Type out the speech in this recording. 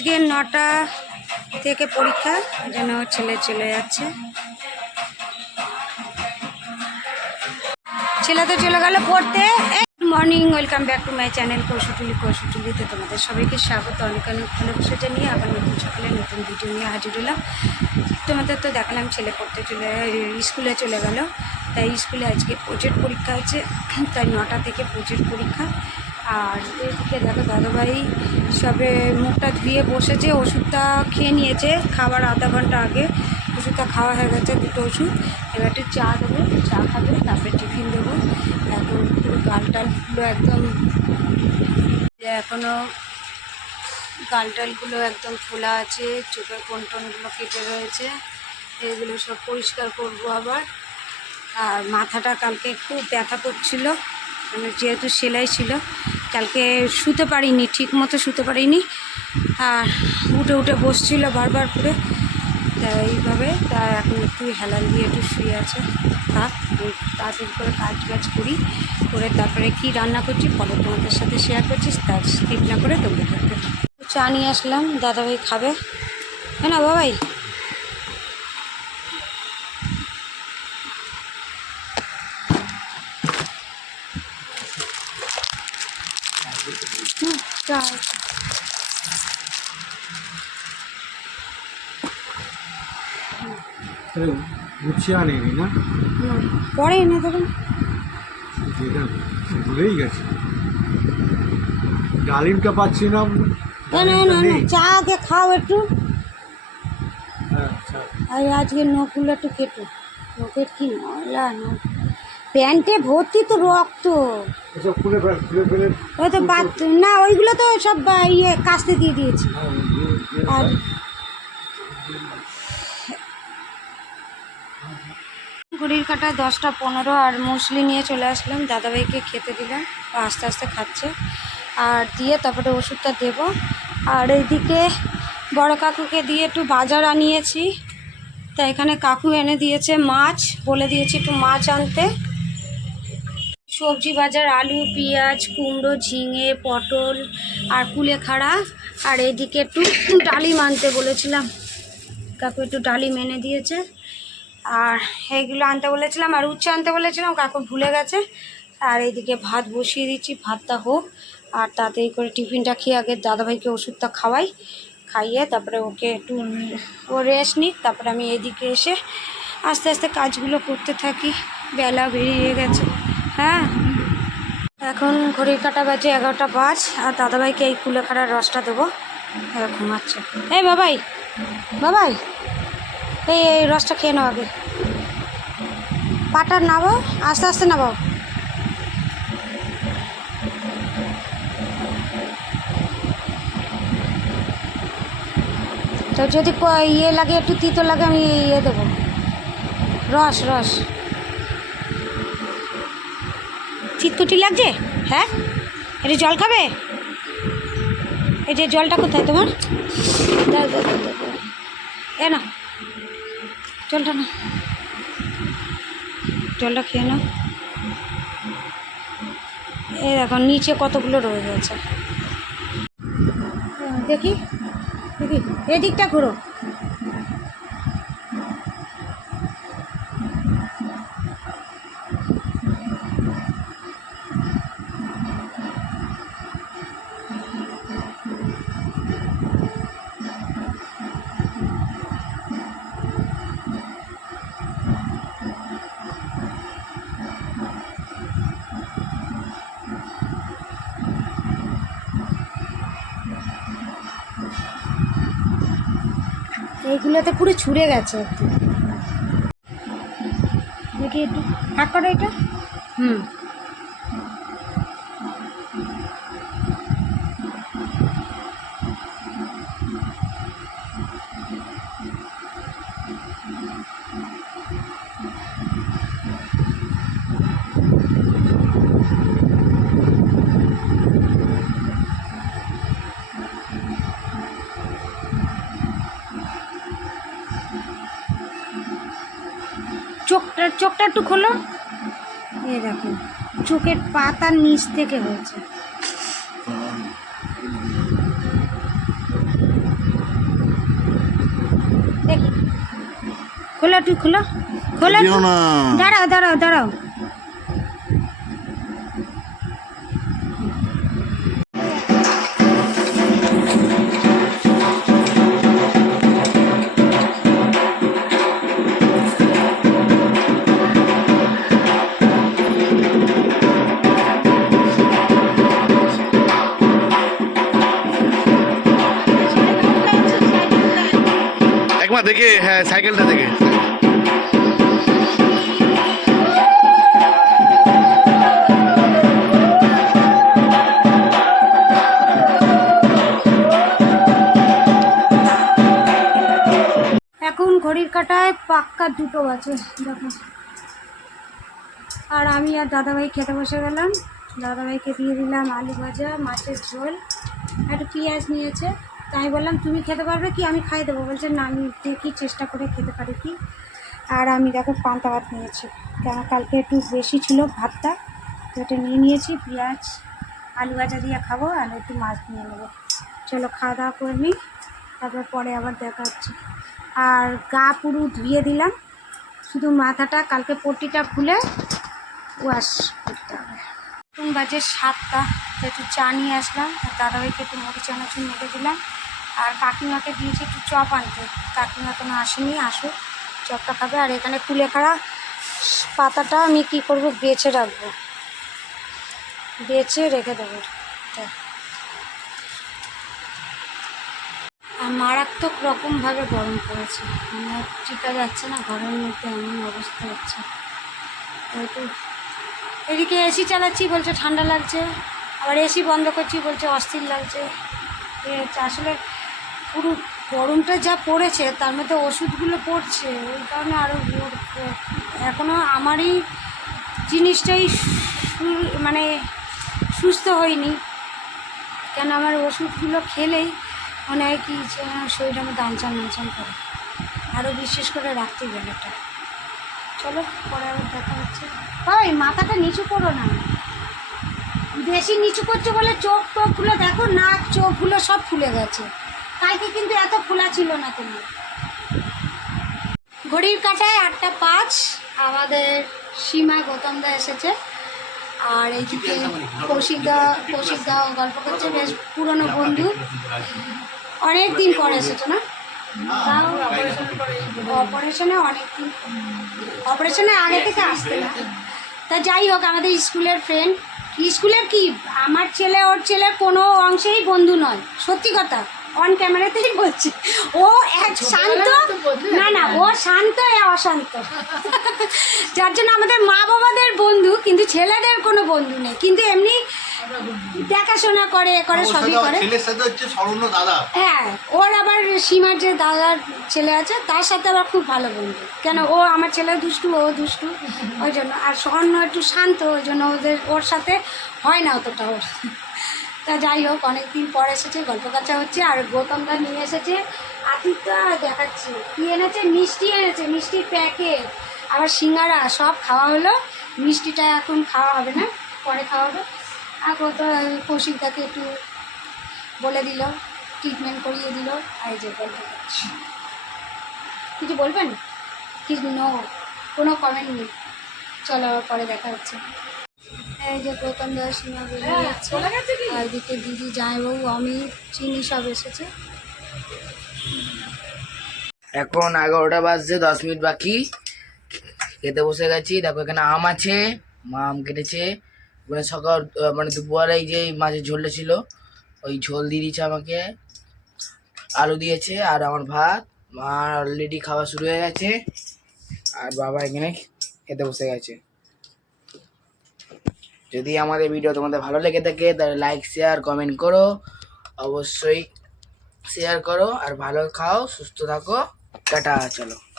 আজকে নটা থেকে পরীক্ষা, যেন ছেলে চলে যাচ্ছে। ছেলে তো চলে গেল পড়তে। Morning welcome back to my channel কৌশুটুলি কৌশুটুলিতে তোমাদের সবাইকে স্বাগত। অনেক অনেক ভালোবাসা জানিয়ে আবার নতুন সকালে নতুন ভিডিও নিয়ে হাজির হলাম। তোমাদের তো দেখালাম ছেলে পড়তে চলে, স্কুলে চলে গেল। তাই স্কুলে আজকে প্রজেক্ট পরীক্ষা আছে তাই নটা থেকে প্রজেক্ট পরীক্ষা। আর এদিকে দেখো দাদাভাই সবে মুখটা ধুয়ে বসেছে, ওষুধটা খেয়ে নিয়েছে, খাবার আধা ঘণ্টা আগে। ওষুধটা খাওয়া হয়ে গেছে, দুটো ওষুধ। এবার একটু চা দেবো, চা খাবে, তারপরে টিফিন দেবো। এখন পুরো গাল টালগুলো একদম এখনও গাল টালগুলো একদম খোলা আছে, চোখের টোনগুলো কেটে রয়েছে, এগুলো সব পরিষ্কার করব আবার। আর মাথাটা কালকে একটু ব্যথা করছিল। যেহেতু সেলাই ছিল, কালকে শুতে পারিনি, ঠিক মতো শুতে পারিনি। আর উঠে উঠে বসছিল বারবার করে। তা এইভাবে তা এখন একটু হেলান দিয়ে একটু শুয়ে আছে। থাক তাড়াতাড়ি করে কাজ বাজ করি, করে তারপরে কি রান্না করছি পরে তোমাদের সাথে শেয়ার করছিস তার স্কিপ না করে তোমরা চা নিয়ে আসলাম, দাদাভাই খাবে। হ্যাঁ না বাবাই? হুম, চা তাহলে গুছিয়ে আনেনি না পরে এনে দেবেন ভুলেই গেছে। ডালিমটা পাচ্ছি না না না না না চা আগে খাও একটু। আচ্ছা আর আজকে নখগুলো একটু কেটো। নখের কি ময়লা নখ প্যান্টে ভর্তি তো রক্ত। ওই তো না ওইগুলো তো সব ইয়ে কাস্তে দিয়ে দিয়েছি। দিয়ে- দিয়ে আর। ঘড়ির কাটা দশটা পনেরো আর মুসলি নিয়ে চলে আসলাম। দাদাভাইকে খেতে দিলাম আস্তে আস্তে খাচ্ছে। আর দিয়ে তারপরে ওষুধটা দেব। আর এইদিকে বড় কাকুকে দিয়ে একটু বাজার আনিয়েছি। তা এখানে কাকু এনে দিয়েছে মাছ বলে দিয়েছি একটু মাছ আনতে। সবজি বাজার, আলু, পেঁয়াজ, কুমড়ো, ঝিঙে, পটল, আর কুলেখাড়া আর এইদিকে একটু ডালিম আনতে বলেছিলাম। কাকু একটু ডালিম এনে দিয়েছে। আর এইগুলো আনতে বলেছিলাম, আর উচ্ছে আনতে বলেছিলাম, কাকু ভুলে গেছে। আর এইদিকে ভাত বসিয়ে দিচ্ছি, ভাতটা হোক। আর তাড়াতাড়ি করে টিফিনটা খেয়ে আগে দাদাভাইকে ওষুধটা খাওয়াই, খাইয়ে তারপরে ওকে একটু ও রেস্ট নিক। তারপরে আমি এদিকে এসে আস্তে আস্তে কাজগুলো করতে থাকি। বেলা বেরিয়ে গেছে। হ্যাঁ। এখন ঘড়ির কাটা বাজে এগারোটা পাঁচ, আর দাদাভাইকে এই কুলেখাড়ার রসটা দেবো। ঘুমাচ্ছে। এই বাবাই বাবাই, এই এই রসটা খেয়ে নাও আগে। পাটা নাবো আস্তে আস্তে নাবো তো যদি ইয়ে লাগে, একটু তিতো লাগে, আমি ইয়ে দেবো। রস রস। চিৎকুটি লাগছে? হ্যাঁ? এটা জল খাবে? এই যে জলটা কোথায় তোমার। এ না জলটা না জলটা খেয়ে নাও। এই দেখো, নিচে কতগুলো রয়ে গেছে দেখি দেখি, এদিকটা ঘুরো। এইগুলোতে পুরো ছুঁড়ে গেছে দেখি একটু। ফাঁক করো এটা। হুম। চোখটা একটু খোলো। এ দেখো চোখের পাতার নিচ থেকে হয়েছে। খোলা তুই খোলা। খোলা দাঁড়াও দাঁড়াও দাঁড়াও। সাইকেলটা দেখে। এখন ঘড়ির কাটায় পাক্কা দুটো বাজে, দেখো। আর আমি আর দাদাভাই খেতে বসে গেলাম। দাদাভাইকে দিয়ে দিলাম আলু ভাজা, মাছের ঝোল একটু পেঁয়াজ নিয়েছে। তাই আমি বললাম, তুমি খেতে পারবে কি? আমি খাই দেবো। বলছে, না, আমি দেখি, চেষ্টা করে খেতে পারি কি? আর আমি দেখো পান্তা ভাত নিয়েছি। কেন? কালকে একটু বেশি ছিল ভাতটা, তো এটা নিয়ে নিয়েছি। পেঁয়াজ, আলু ভাজা দিয়ে খাব আর একটু মাছ নিয়ে নেব। চলো, খাওয়া দাওয়া করে নিই। তারপর পরে আবার দেখা হচ্ছে। আর গা পুরো ধুয়ে দিলাম। শুধু মাথাটা, কালকে পট্টিটা খুলে ওয়াশ করতে হবে। এখন বাজে সাতটা। তো একটু চা নিয়ে আসলাম। আর দাদাভাইকে একটু মুড়ি চানাচুর দিলাম। আর কাকিমাকে দিয়েছি একটু চপ আনতে। কাকিমা কোনো আসেনি, আসুক, চপটা খাবে। আর এখানে কুলেখাড়া পাতাটা আমি কি করব, বেছে রাখব। বেছে রেখে দেবো। আর মারাত্মক রকমভাবে গরম পড়েছে। মানে টিকা যাচ্ছে না, ঘরের মধ্যে এমন অবস্থা হচ্ছে। হয়তো এদিকে এসি চালাচ্ছি বলছে, ঠান্ডা লাগছে। আবার এসি বন্ধ করছি বলছে, অস্থির লাগছে। আসলে পুরো গরমটা যা পড়েছে, তার মধ্যে ওষুধগুলো পড়ছে ওই কারণে আরও এখনও আমারই জিনিসটাই মানে সুস্থ হয়নি। কেন আমার ওষুধগুলো খেলেই মনে হয় কি শরীরের মধ্যে আনচান আনচান করে। আরও বিশেষ করে রাত্রি বেলাটা। চলো, পরে আবার দেখা হচ্ছে। ওই, মাথাটা নিচু করো না। বেশি নিচু করছ বলে চোখ টোকগুলো দেখো নাক চোখগুলো সব ফুলে গেছে। কালকে কিন্তু এত ফোলা ছিল না তোমার ঘড়ির কাটায় আটটা পাঁচ, আমাদের সীমা গৌতমদা এসেছে। আর এইদিকে কৌশিকদা কৌশিকদা গল্প করছে, বেশ পুরনো বন্ধু। অনেক দিন পর এসেছে না? তাও অপারেশনে অনেক দিন, অপারেশনে আগে থেকে আসতে না। তা যাই হোক, আমাদের স্কুলের ফ্রেন্ড স্কুলের কি? আমার ছেলে, ওর ছেলে কোনো অংশেই বন্ধু নয়। সত্যি কথা। অন ক্যামেরাতেই বলছি। ও এক শান্ত না না ও শান্ত এ অশান্ত। যার জন্য আমাদের মা বাবাদের বন্ধু কিন্তু ছেলেদের কোনো বন্ধু নেই। কিন্তু এমনি দেখাশোনা করে এ করে সবই করে। ছেলের সাথে হচ্ছে স্মরণ দাদা। হ্যাঁ ওর আবার সীমার যে দাদার ছেলে আছে তার সাথে আবার খুব ভালো বন্ধু। কেন ও আমার ছেলে দুষ্টু ও দুষ্টু ওই জন্য। আর স্বর্ণ একটু শান্ত ওই জন্য ওদের ওর সাথে হয় না অতটা ওর। তা যাই হোক, অনেকদিন পর এসেছে, গল্প কাছা হচ্ছে, আর গৌতমদা নিয়ে এসেছে, আতিথ্য দেখাচ্ছে। কি এনেছে? মিষ্টি এনেছে, মিষ্টির প্যাকেট আবার সিঙ্গারা, সব খাওয়া হলো। মিষ্টিটা এখন খাওয়া হবে না, পরে খাওয়া হবে। আর কত কৌশিকদাকে একটু বলে দিল ট্রিটমেন্ট করিয়ে দিল, আর যে গল্প কিছু বলবেন? কিছু নো কোনো কমেন্ট নেই। চলো, পরে দেখা হচ্ছে। এই যে গৌতম দাস সীমা বেরিয়ে আর এদিকে দিদি আমি, চিনি সব এসেছে। এখন এগারোটা বাজছে, দশ মিনিট বাকি। খেতে বসে গেছি, দেখো এখানে আম আছে, মা আম কেটেছে। মানে সকাল মানে দুপুরে এই যে মাছের ঝোলটা ছিল, ওই ঝোল দিয়ে দিয়েছে আমাকে। আলু দিয়েছে আর আমার ভাত। মা অলরেডি খাওয়া শুরু হয়ে গেছে। আর বাবা এখানে খেতে বসে গেছে। যদি আমাদের ভিডিও তোমাদের ভালো লেগে থাকে, তাহলে লাইক শেয়ার কমেন্ট করো। অবশ্যই শেয়ার করো। আর ভালো খাও, সুস্থ থাকো। টাটা, চলো।